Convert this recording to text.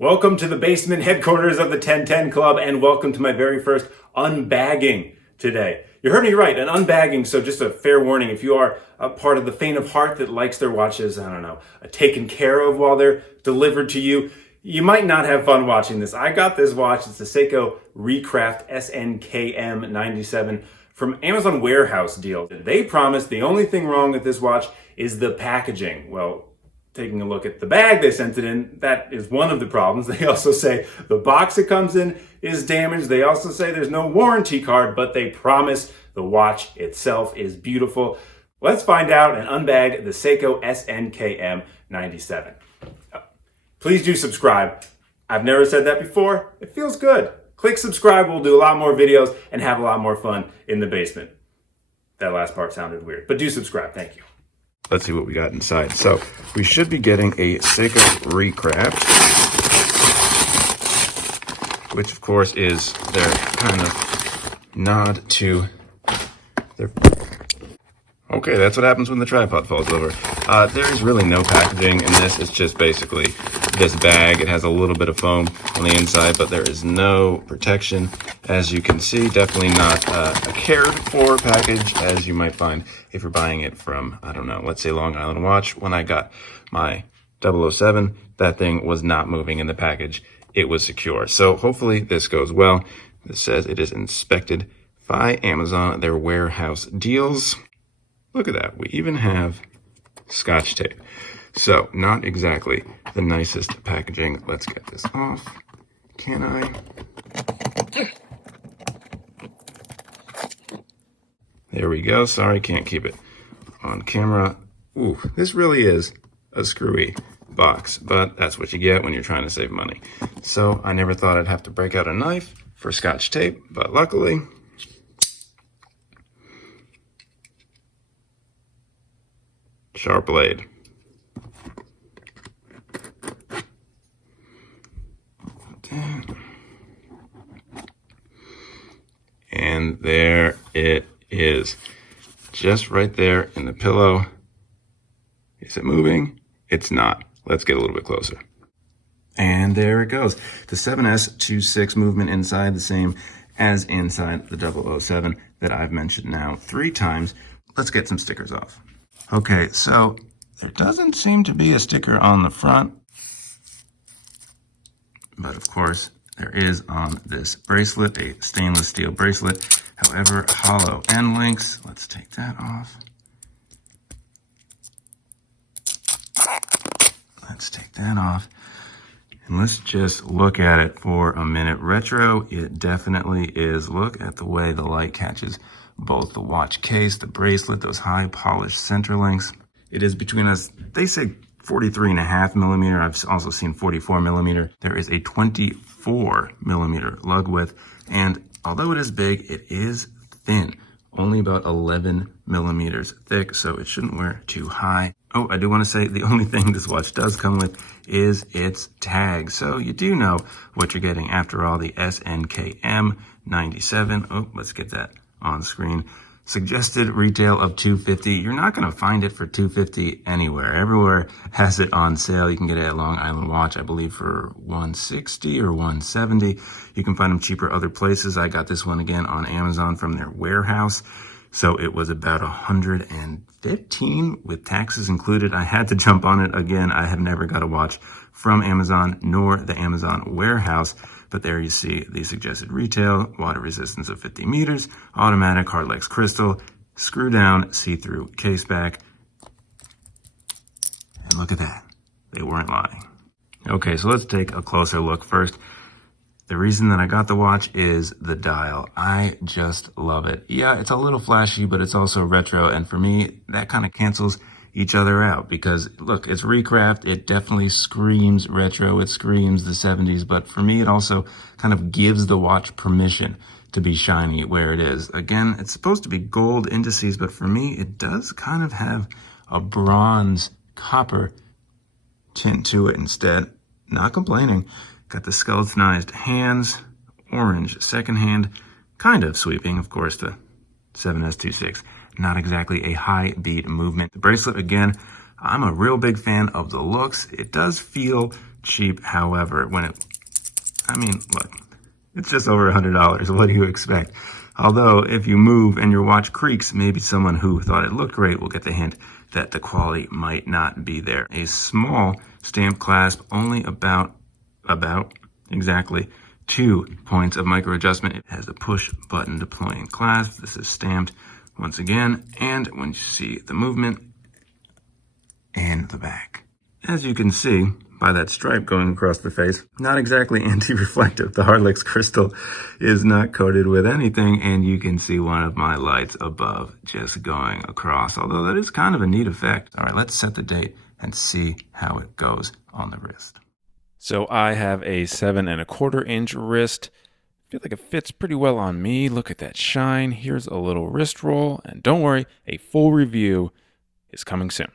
Welcome to the basement headquarters of the 1010 Club, and welcome to my very first unbagging today. You heard me right, an unbagging, so just a fair warning, if you are a part of the faint of heart that likes their watches, taken care of while they're delivered to you, you might not have fun watching this. I got this watch, it's the Seiko Recraft SNKM97 from Amazon Warehouse deal. They promised the only thing wrong with this watch is the packaging. Well, taking a look at the bag they sent it in, that is one of the problems. They also say the box it comes in is damaged. They also say there's no warranty card, but they promise the watch itself is beautiful. Let's find out and unbag the Seiko SNKM97. Please do subscribe. I've never said that before. It feels good. Click subscribe. We'll do a lot more videos and have a lot more fun in the basement. That last part sounded weird, but do subscribe. Thank you. Let's see what we got inside. So we should be getting a Seiko Recraft, which of course is their kind of nod to their... Okay, that's what happens when the tripod falls over. There is really no packaging in this. It's just basically this bag. It has a little bit of foam on the inside, but there is no protection. As you can see, definitely not a cared for package as you might find if you're buying it from, I don't know, let's say Long Island Watch. When I got my 007, that thing was not moving in the package. It was secure. So hopefully this goes well. This says it is inspected by Amazon, their warehouse deals. Look at that. We even have Scotch tape. So not exactly the nicest packaging. Let's get this off. Can I? There we go. Sorry, can't keep it on camera. Ooh, this really is a screwy box, but that's what you get when you're trying to save money. So I never thought I'd have to break out a knife for Scotch tape, but luckily, sharp blade. And there it is, just right there in the pillow. Is it moving? It's not. Let's get a little bit closer. And there it goes. The 7S26 movement inside, the same as inside the 007 that I've mentioned now 3 times. Let's get some stickers off. Okay, so there doesn't seem to be a sticker on the front, but of course there is on this bracelet, a stainless steel bracelet, however, hollow end links. Let's take that off. Let's take that off. And let's just look at it for a minute. Retro, it definitely is. Look at the way the light catches both the watch case, the bracelet, those high polished center links. It is between us, they say 43.5 millimeter. I've also seen 44 millimeter. There is a 24 millimeter lug width. And although it is big, it is thin, only about 11 millimeters thick. So it shouldn't wear too high. Oh, I do want to say the only thing this watch does come with is its tag. So you do know what you're getting. After all, the SNKM97. Oh, let's get that on screen. Suggested retail of $250. You're not going to find it for $250 anywhere. Everywhere has it on sale. You can get it at Long Island Watch, I believe, for $160 or $170. You can find them cheaper other places. I got this one again on Amazon from their warehouse. So it was about $115 with taxes included. I had to jump on it again. I have never got a watch from Amazon nor the Amazon warehouse. But there you see the suggested retail, water resistance of 50 meters, automatic hardlex crystal, screw down, see-through case back. And look at that. They weren't lying. Okay, so let's take a closer look first. The reason that I got the watch is the dial. I just love it. Yeah, it's a little flashy, but it's also retro. And for me, that kind of cancels each other out because look, it's Recraft. It definitely screams retro. It screams the 70s. But for me, it also kind of gives the watch permission to be shiny where it is. Again, it's supposed to be gold indices, but for me, it does kind of have a bronze copper tint to it instead. Not complaining. Got the skeletonized hands, orange second hand, kind of sweeping, of course, the 7S26. Not exactly a high beat movement. The bracelet, again, I'm a real big fan of the looks. It does feel cheap. However, look, it's just over $100. What do you expect? Although, if you move and your watch creaks, maybe someone who thought it looked great will get the hint that the quality might not be there. A small stamp clasp, only about exactly 2 points of micro adjustment. It has a push button deploying clasp. This is stamped once again, and when you see the movement and the back. As you can see by that stripe going across the face, not exactly anti-reflective. The Harlex crystal is not coated with anything, and you can see one of my lights above just going across, although that is kind of a neat effect. All right, let's set the date and see how it goes on the wrist. So I have a 7 1/4 inch wrist. I feel like it fits pretty well on me. Look at that shine. Here's a little wrist roll, and don't worry, a full review is coming soon.